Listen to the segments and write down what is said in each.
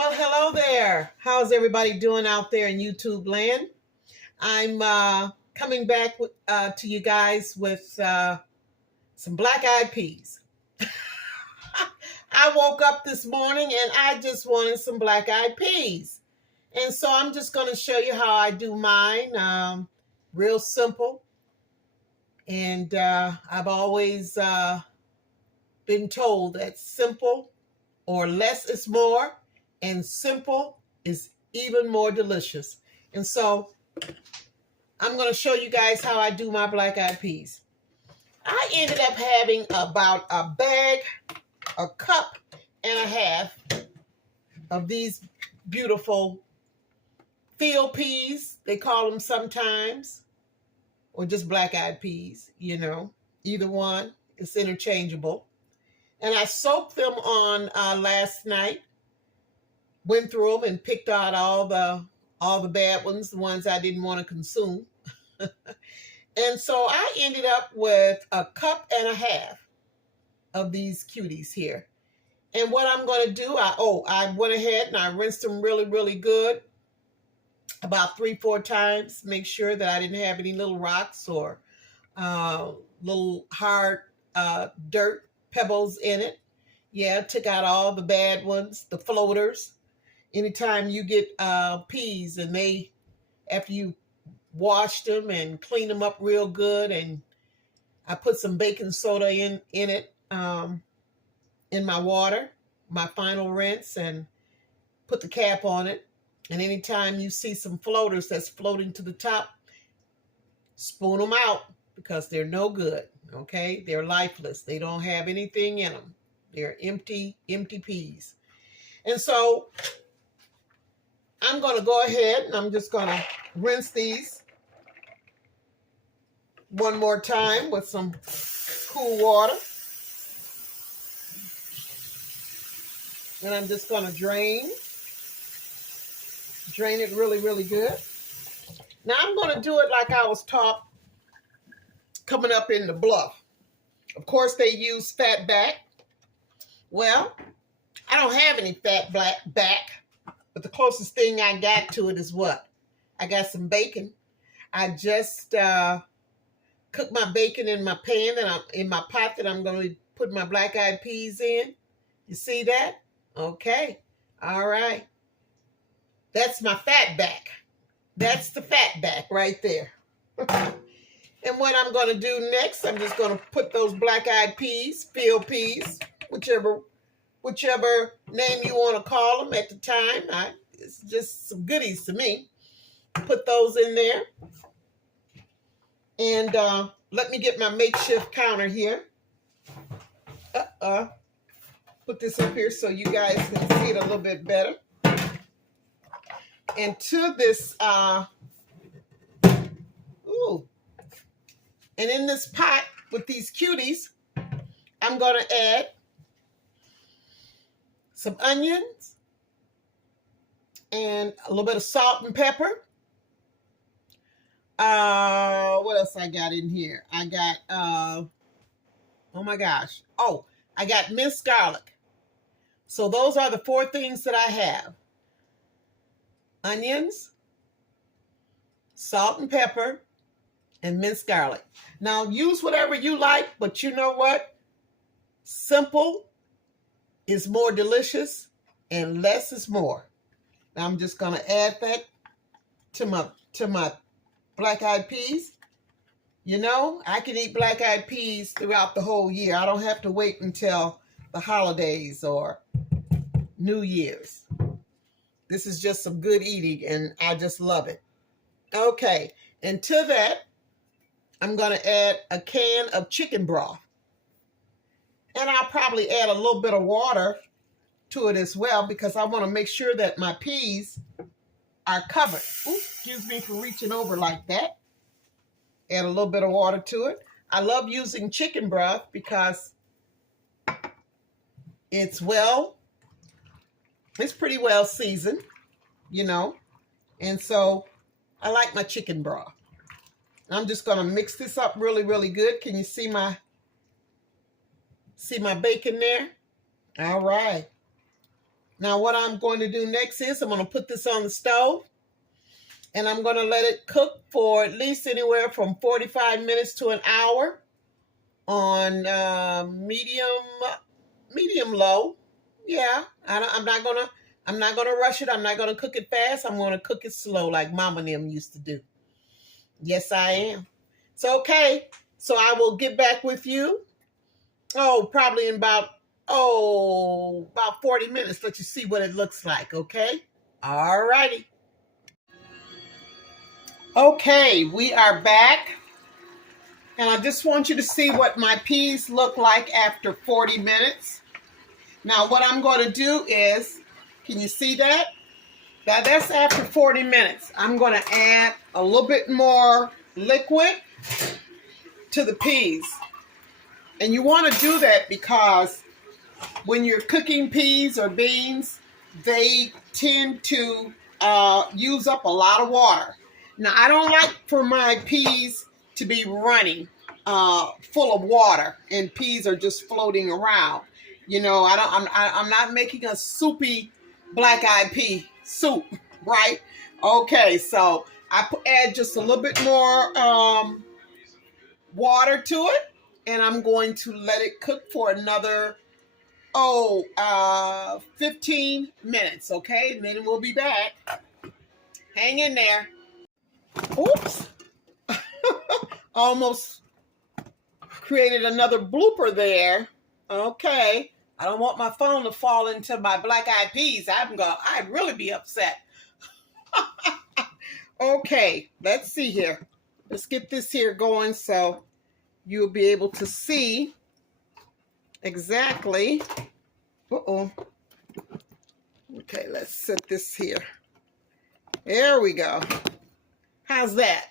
Well, hello there. How's everybody doing out there in YouTube land? I'm coming back to you guys with some black-eyed peas. I woke up this morning and I just wanted some black-eyed peas. And so I'm just going to show you how I do mine. Real simple. And I've always been told that simple or less is more, and simple is even more delicious. And so I'm going to show you guys how I do my black-eyed peas. I ended up having about a cup and a half of these beautiful field peas, they call them sometimes, or just black-eyed peas, either one. It's interchangeable. And I soaked them on last night. Went through them and picked out all the bad ones, the ones I didn't want to consume. And so I ended up with a cup and a half of these cuties here. And what I'm going to do, I went ahead and I rinsed them really, really good, about 3-4 times. Make sure that I didn't have any little rocks or little hard dirt pebbles in it. Yeah, took out all the bad ones, the floaters. Anytime you get peas and after you washed them and cleaned them up real good, and I put some baking soda in it, in my water, my final rinse, and put the cap on it. And anytime you see some floaters that's floating to the top, spoon them out, because they're no good, okay? They're lifeless. They don't have anything in them. They're empty peas. And so I'm going to go ahead and I'm just going to rinse these one more time with some cool water. And I'm just going to drain it really, really good. Now I'm going to do it like I was taught coming up in the Bluff. Of course, they use fat back. Well, I don't have any fat back, but the closest thing I got to it is what? I got some bacon. I just cooked my bacon in my pan, in my pot that I'm going to put my black-eyed peas in. You see that? Okay. All right. That's my fat back. That's the fat back right there. And what I'm going to do next, I'm just going to put those black-eyed peas, field peas, whichever name you want to call them at the time. It's just some goodies to me. Put those in there. And let me get my makeshift counter here. Put this up here so you guys can see it a little bit better. And to this, and in this pot with these cuties, I'm going to add some onions and a little bit of salt and pepper. What else I got in here? I got, oh my gosh. Oh, I got minced garlic. So those are the 4 things that I have. Onions, salt and pepper, and minced garlic. Now use whatever you like, but you know what? Simple is more delicious and less is more. Now I'm just going to add that to my black-eyed peas. I can eat black-eyed peas throughout the whole year. I don't have to wait until the holidays or New Year's. This is just some good eating, and I just love it. Okay, and to that, I'm going to add a can of chicken broth. And I'll probably add a little bit of water to it as well, because I want to make sure that my peas are covered. Oops, excuse me for reaching over like that. Add a little bit of water to it. I love using chicken broth because it's pretty well seasoned, and so I like my chicken broth. I'm just going to mix this up really, really good. Can you see my bacon there? All right. Now what I'm going to do next is I'm going to put this on the stove and I'm going to let it cook for at least anywhere from 45 minutes to an hour on medium low. Yeah, I'm not gonna rush it. I'm not gonna cook it fast. I'm gonna cook it slow like Mama and them used to do. Yes, I am. So okay. So I will get back with you. Oh, probably in about 40 minutes. Let you see what it looks like. Okay. All righty. Okay, we are back. And I just want you to see what my peas look like after 40 minutes. Now what I'm going to do is, can you see that? That's after 40 minutes. I'm going to add a little bit more liquid to the peas. And you want to do that because when you're cooking peas or beans, they tend to use up a lot of water. Now, I don't like for my peas to be running full of water and peas are just floating around. You know, I'm not making a soupy black-eyed pea soup, right? Okay, so I add just a little bit more water to it, and I'm going to let it cook for another 15 minutes, okay? And then we'll be back. Hang in there. Oops. Almost created another blooper there. Okay. I don't want my phone to fall into my black-eyed peas. I'd really be upset. Okay, let's see here. Let's get this here going so you'll be able to see exactly. Uh-oh. Okay, let's set this here. There we go. How's that?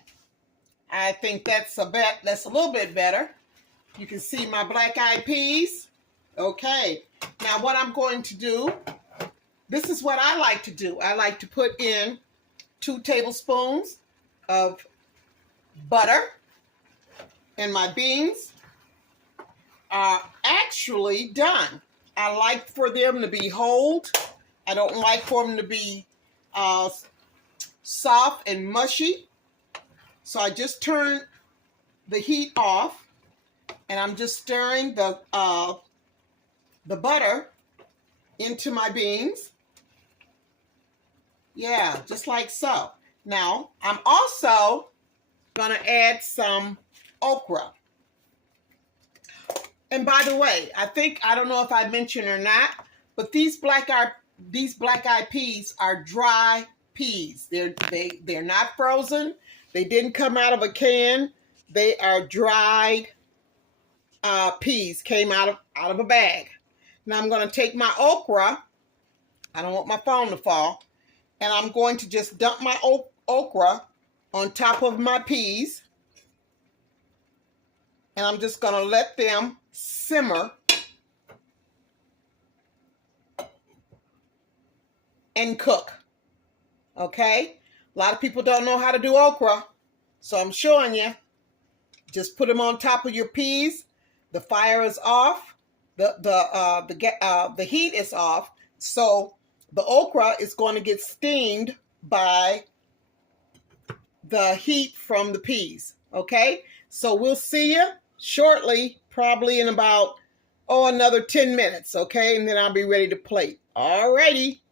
I think that's a little bit better. You can see my black-eyed peas. Okay. Now what I'm going to do, this is what I like to do. I like to put in 2 tablespoons of butter, and my beans are actually done. I like for them to be whole. I don't like for them to be soft and mushy. So I just turn the heat off, and I'm just stirring the butter into my beans. Yeah, just like so. Now, I'm also going to add some okra. And by the way, I don't know if I mentioned or not, but these black-eyed peas are dry peas. They're not frozen. They didn't come out of a can. They are dried peas, came out of a bag. Now I'm going to take my okra. I don't want my phone to fall. And I'm going to just dump my okra on top of my peas. And I'm just going to let them simmer and cook. Okay? A lot of people don't know how to do okra, so I'm showing you. Just put them on top of your peas. The fire is off. The heat is off. So the okra is going to get steamed by the heat from the peas. Okay? So we'll see you shortly, probably in about another 10 minutes. Okay? And then I'll be ready to plate. All righty.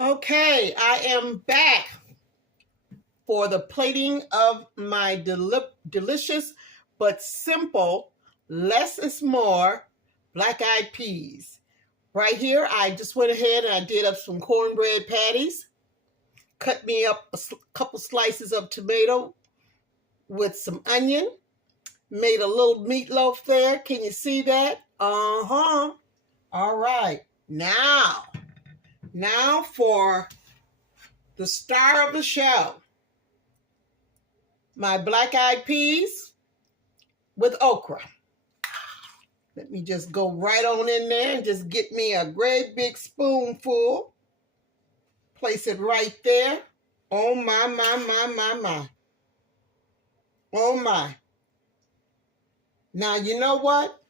Okay, I am back for the plating of my delicious but simple, less is more, black-eyed peas. Right here, I just went ahead and I did up some cornbread patties, cut me up a couple slices of tomato with some onion, made a little meatloaf there. Can you see that? Uh-huh. All right. Now for the star of the show, my black-eyed peas with okra. Let me just go right on in there and just get me a great big spoonful. Place it right there. Oh my. Oh my. Now, you know what?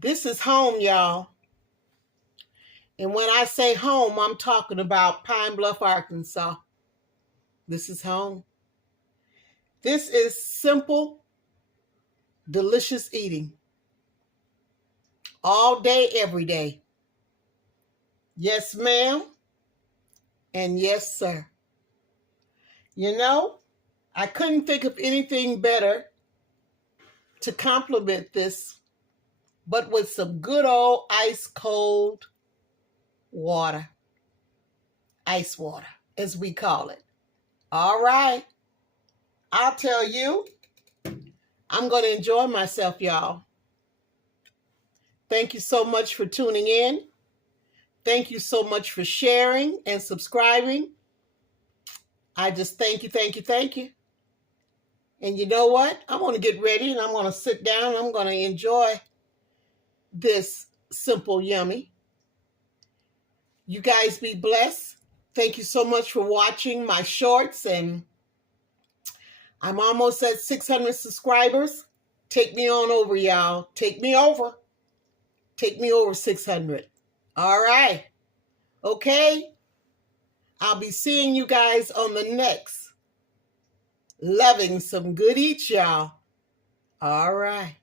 This is home, y'all. And when I say home, I'm talking about Pine Bluff, Arkansas. This is home. This is simple, delicious eating. All day, every day. Yes, ma'am. And yes, sir. You know, I couldn't think of anything better to complement this, but with some good old ice cold water. Ice water, as we call it. All right. I'll tell you, I'm going to enjoy myself, y'all. Thank you so much for tuning in. Thank you so much for sharing and subscribing. I just thank you, thank you, thank you. And you know what? I'm going to get ready and I'm going to sit down. I'm going to enjoy this simple yummy. You guys be blessed. Thank you so much for watching my shorts. And I'm almost at 600 subscribers. Take me on over, y'all. Take me over. Take me over 600. All right. Okay. I'll be seeing you guys on the next Loving Some Good Eats, y'all. All right.